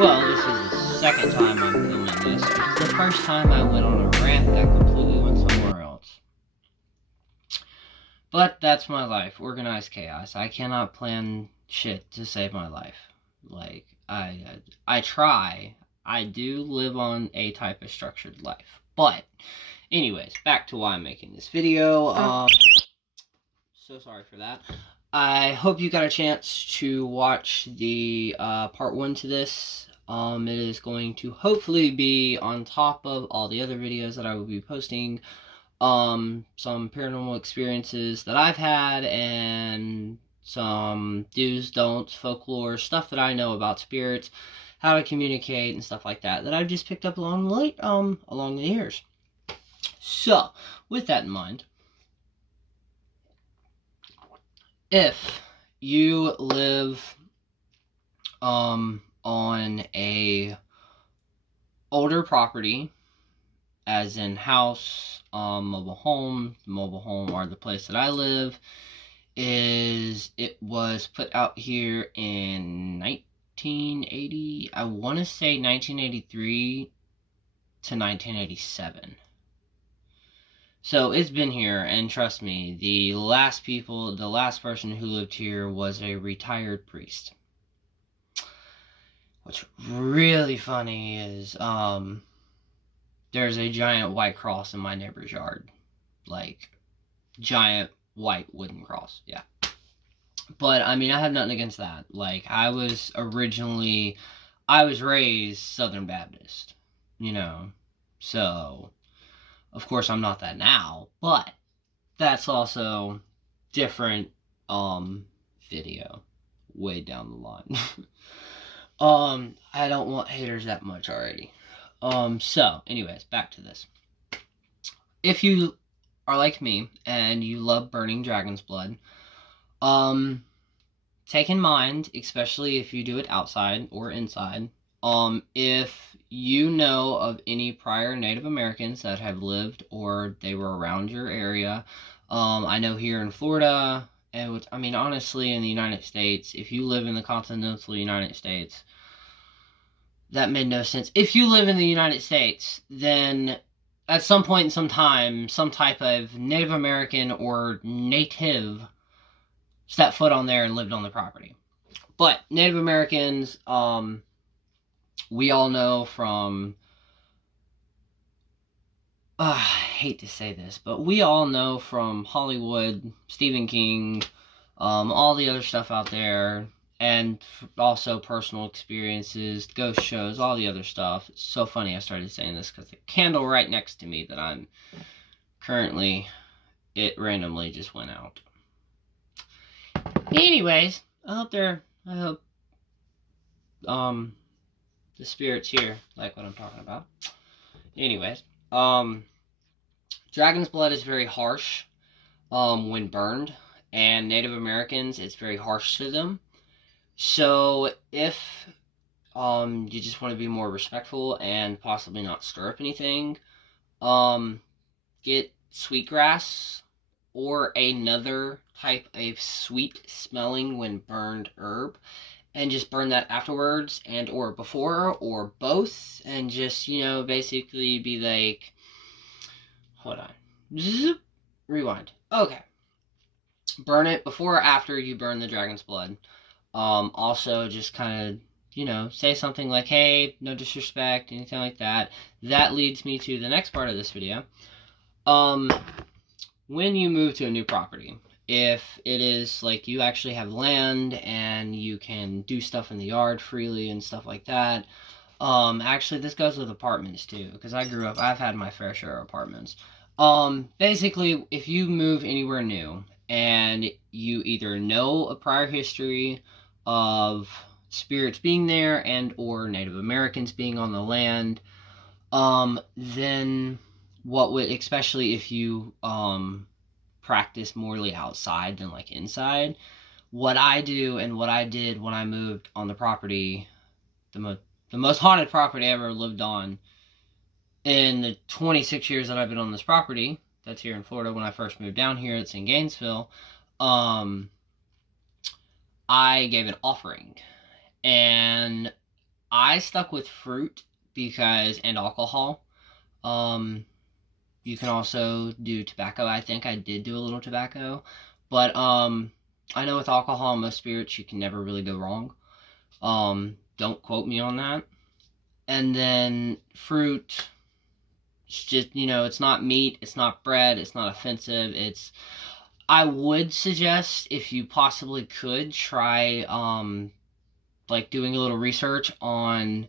Well, this is the second time I'm filming this, because the first time I went on a rant that completely went somewhere else. But that's my life, organized chaos. I cannot plan shit to save my life. Like, I try. I do live on a type of structured life. But, anyways, back to why I'm making this video. So sorry for that. I hope you got a chance to watch the part 1 to this. It is going to hopefully be on top of all the other videos that I will be posting. Some paranormal experiences that I've had, and some do's, don'ts, folklore, stuff that I know about spirits, how to communicate, and stuff like that I've just picked up along the years. So, with that in mind, if you live on a older property, as in house, mobile home or the place that I live, it was put out here in 1980, I want to say 1983 to 1987. So it's been here, and trust me, the last person who lived here was a retired priest. What's really funny is, there's a giant white cross in my neighbor's yard. Like, giant white wooden cross, yeah. But, I mean, I have nothing against that. Like, I was raised Southern Baptist, so... Of course, I'm not that now, but that's also different video way down the line. I don't want haters that much already. So, anyways, back to this. If you are like me and you love burning dragon's blood, take in mind, especially if you do it outside or inside, if you know of any prior Native Americans that have lived or they were around your area, I know here in Florida, and honestly in the United States, if you live in the continental United States, that made no sense. If you live in the United States, then at some point in some time, some type of Native American or native stepped foot on there and lived on the property. But Native Americans, we all know from, I hate to say this, but we all know from Hollywood, Stephen King, all the other stuff out there, and also personal experiences, ghost shows, all the other stuff. It's so funny I started saying this because the candle right next to me that I'm currently, it randomly just went out. Anyways, I hope the spirits here like what I'm talking about. Anyways, dragon's blood is very harsh when burned, and Native Americans, it's very harsh to them. So if you just want to be more respectful and possibly not stir up anything, get sweetgrass or another type of sweet smelling when burned herb, and just burn that afterwards and or before or both, and just, basically be like, hold on, zip, rewind. Okay. Burn it before or after you burn the dragon's blood. Also just kind of, say something like, hey, no disrespect, anything like that. That leads me to the next part of this video. When you move to a new property, if it is like you actually have land and you can do stuff in the yard freely and stuff like that. Actually, this goes with apartments too, because I've had my fair share of apartments. Basically, if you move anywhere new and you either know a prior history of spirits being there and or Native Americans being on the land, then what would, especially if you practice morely outside than like inside, what I do and what I did when I moved on the property, the most haunted property I ever lived on in the 26 years that I've been on this property, that's here in Florida. When I first moved down here, it's in Gainesville, I gave an offering, and I stuck with fruit and alcohol. You can also do tobacco. I think I did do a little tobacco, but I know with alcohol and most spirits you can never really go wrong. Don't quote me on that. And then fruit, it's just, it's not meat, it's not bread, it's not offensive. I would suggest, if you possibly could, try like doing a little research on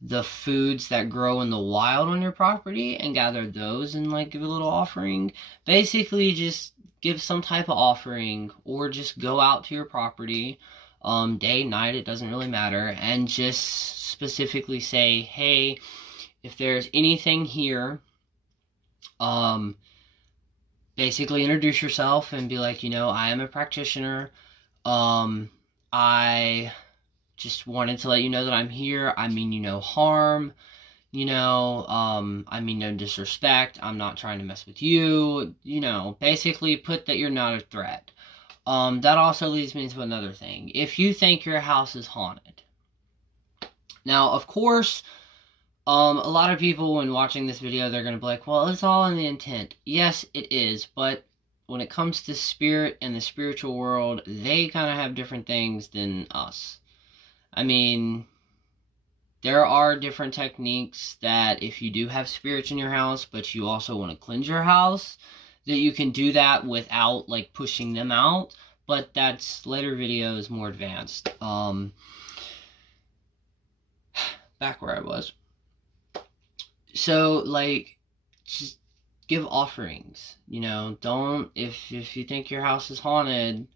the foods that grow in the wild on your property and gather those and like give a little offering. Basically just give some type of offering, or just go out to your property, day, night, it doesn't really matter, and just specifically say, hey, if there's anything here, basically introduce yourself and be like, I am a practitioner. I just wanted to let you know that I'm here. I mean you no harm. I mean no disrespect. I'm not trying to mess with you. Basically put that you're not a threat. That also leads me to another thing. If you think your house is haunted. Now, of course, a lot of people, when watching this video, they're going to be like, well, it's all in the intent. Yes, it is, but when it comes to spirit and the spiritual world, they kind of have different things than us. I mean, there are different techniques that if you do have spirits in your house, but you also want to cleanse your house, that you can do that without, like, pushing them out, but that's later videos, more advanced. Back where I was. So, like, just give offerings, don't, if you think your house is haunted,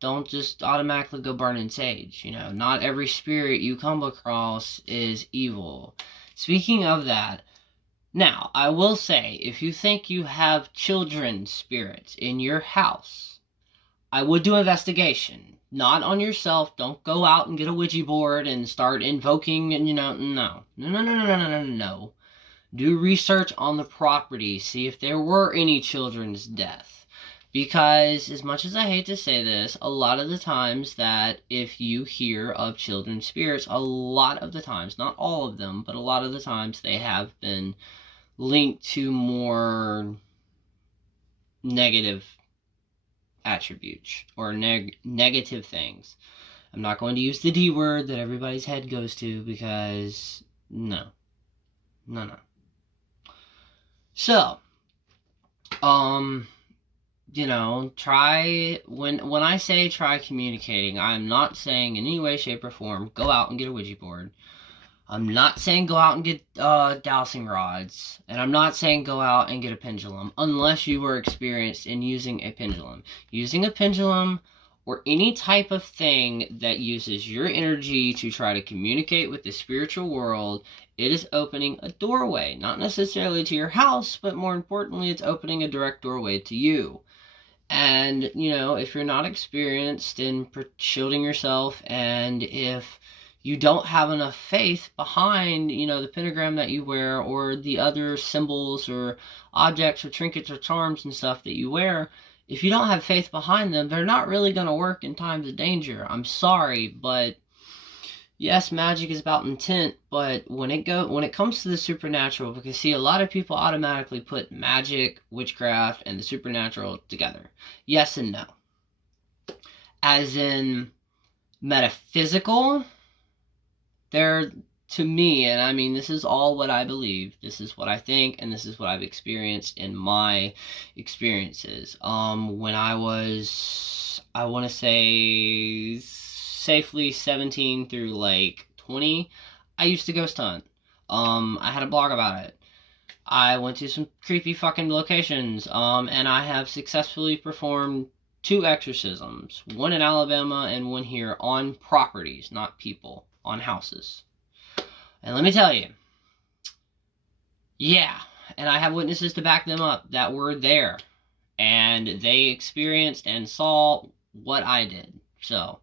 don't just automatically go burning sage, not every spirit you come across is evil. Speaking of that, now, I will say, if you think you have children's spirits in your house, I would do investigation. Not on yourself. Don't go out and get a Ouija board and start invoking, and, no. Do research on the property. See if there were any children's death. Because, as much as I hate to say this, a lot of the times that if you hear of children's spirits, a lot of the times, not all of them, but a lot of the times they have been linked to more negative attributes or negative things. I'm not going to use the D word that everybody's head goes to, because no. So, try, when I say try communicating, I'm not saying in any way, shape, or form go out and get a Ouija board. I'm not saying go out and get dowsing rods, and I'm not saying go out and get a pendulum, unless you were experienced in using a pendulum. Using a pendulum, or any type of thing that uses your energy to try to communicate with the spiritual world, it is opening a doorway, not necessarily to your house, but more importantly, it's opening a direct doorway to you. And, if you're not experienced in shielding yourself, and if you don't have enough faith behind, the pentagram that you wear, or the other symbols or objects or trinkets or charms and stuff that you wear, if you don't have faith behind them, they're not really going to work in times of danger. I'm sorry, but yes, magic is about intent, but when it comes to the supernatural, because see, a lot of people automatically put magic, witchcraft, and the supernatural together. Yes and no. As in metaphysical, they're, to me, and I mean, this is all what I believe, this is what I think, and this is what I've experienced in my experiences. When I was, I want to say, safely 17 through like 20, I used to ghost hunt. I had a blog about it. I went to some creepy fucking locations, and I have successfully performed 2 exorcisms, one in Alabama and one here, on properties, not people, on houses. And let me tell you, yeah, and I have witnesses to back them up that were there, and they experienced and saw what I did. So,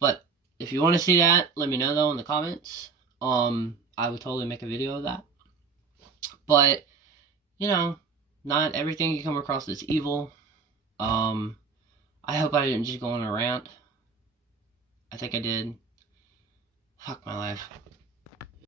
but if you want to see that, let me know though in the comments. I would totally make a video of that. But, not everything you come across is evil. I hope I didn't just go on a rant. I think I did. Fuck my life.